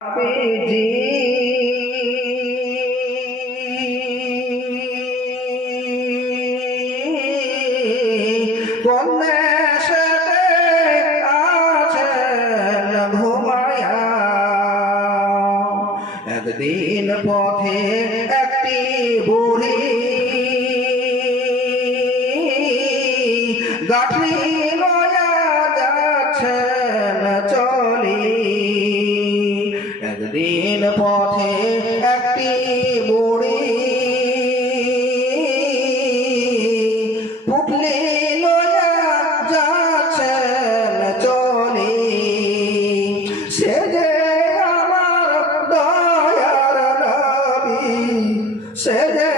নবীজি কোন দেশেতে আছেন ঘুমায়া, একদিন পথে একটি বুড়ি গাঁঠি লয়া যাচ্ছেন চলি। একদিন পথে একটি বুড়ি পুটলি লয়া যাচ্ছেন চলি। সে যে আমার দয়ার নবী, সে যে